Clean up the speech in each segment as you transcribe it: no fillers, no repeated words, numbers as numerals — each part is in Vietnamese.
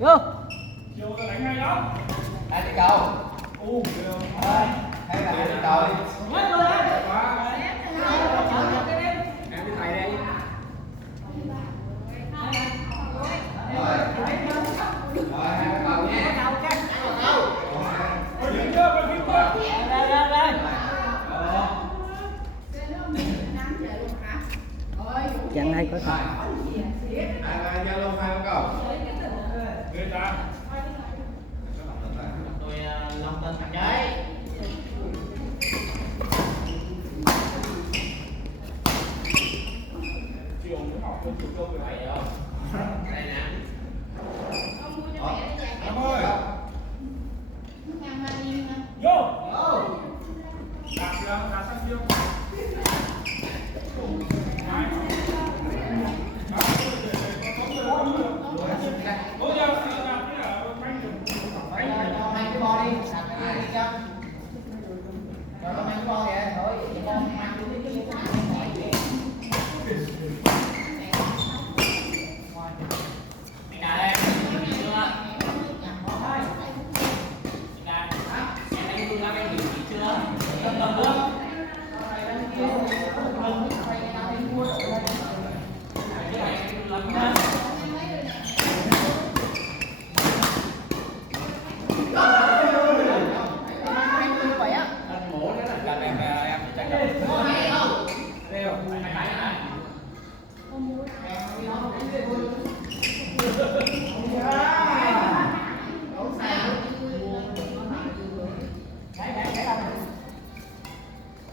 Vô. Chiều ta đánh ngay đó. Hai cái cầu. Hay là hai cái cầu đi. Quá. Em đi thầy đây. Rồi hai cái cầu nha. Ôi dính chưa, con dính chưa. Đây. Chặn hay quá thôi. Hai giao luôn hai cái cầu. Ghê ta. Tôi Long tên thằng đấy. Chiều mới học con chiều cơ về này không? Đây nè. Em ơi. Vô. Đạp sang chiều. Ôi giờ đạp cái ở bánh Hai cái bo đi. Đặt cái đi cho. Rồi con hai cái bo kìa. Thôi, cái bo mang luôn đi.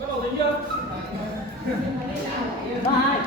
Bắt đầu dính chưa? Có hai.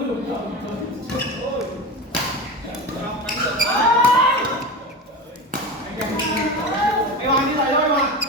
Mày hoàn như vậy thôi mà.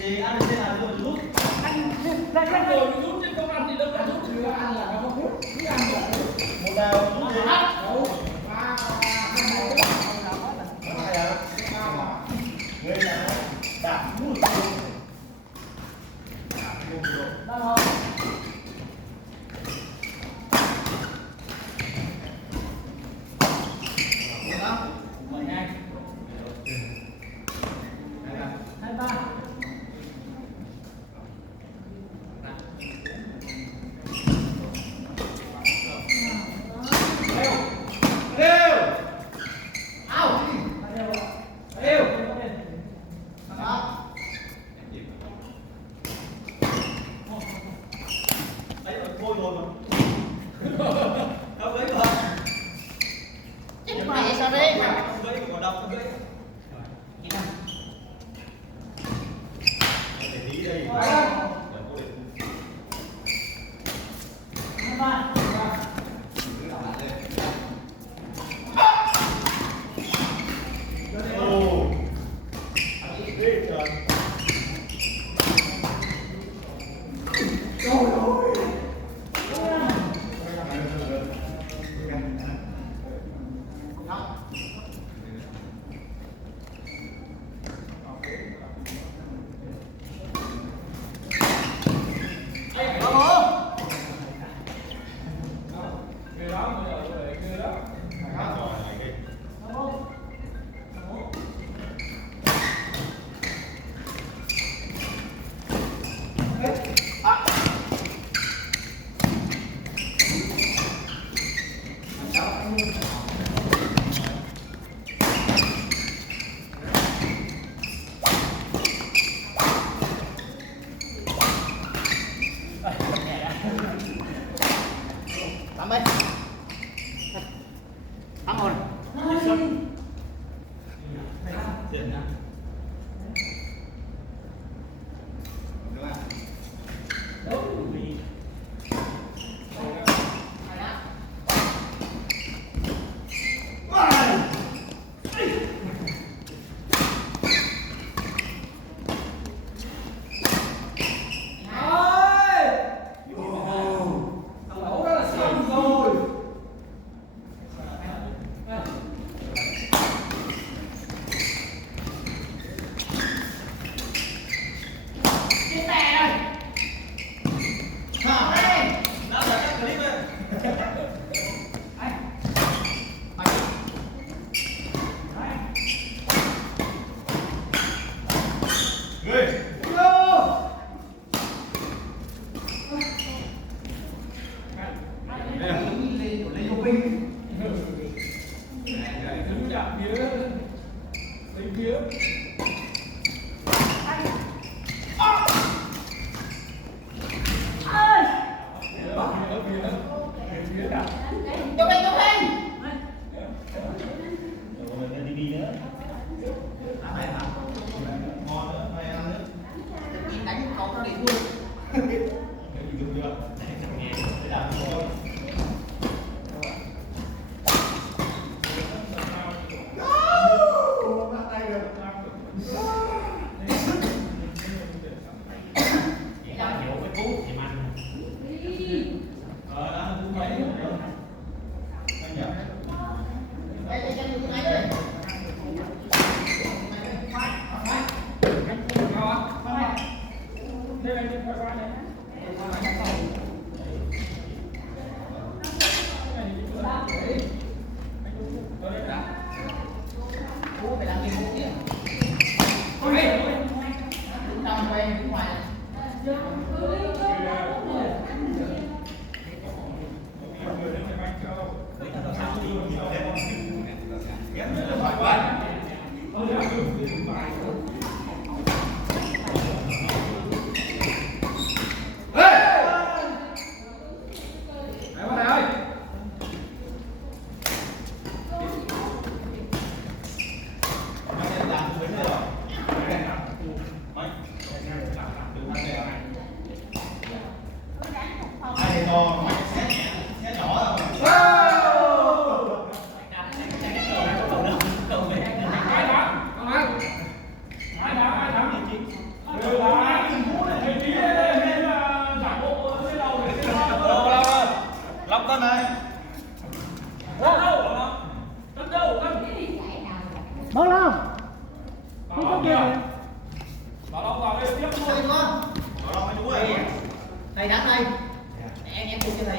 Thì ăn trên là rồi rút. Đây rồi rút chứ không ăn thì đâu có rút. chưa ăn là nó có hút cứ ăn là Một đều rút gì hết. đâu ba hai màu nào hết là Đây là đạp mũi. đó không hai ba Mày sao đấy? hai ba Tắm đi. Tắm hồn. Đứng chạm phía bên phía. Vô đây, vô đây. Đánh cậu nó đi luôn. Bớt không? Bảo Không có Long kia kìa. kìa. Bảo Long vào đây tiếp Sao luôn. con? Bảo Long anh chú ơi. Thầy đánh đây. Em chụp cho thầy.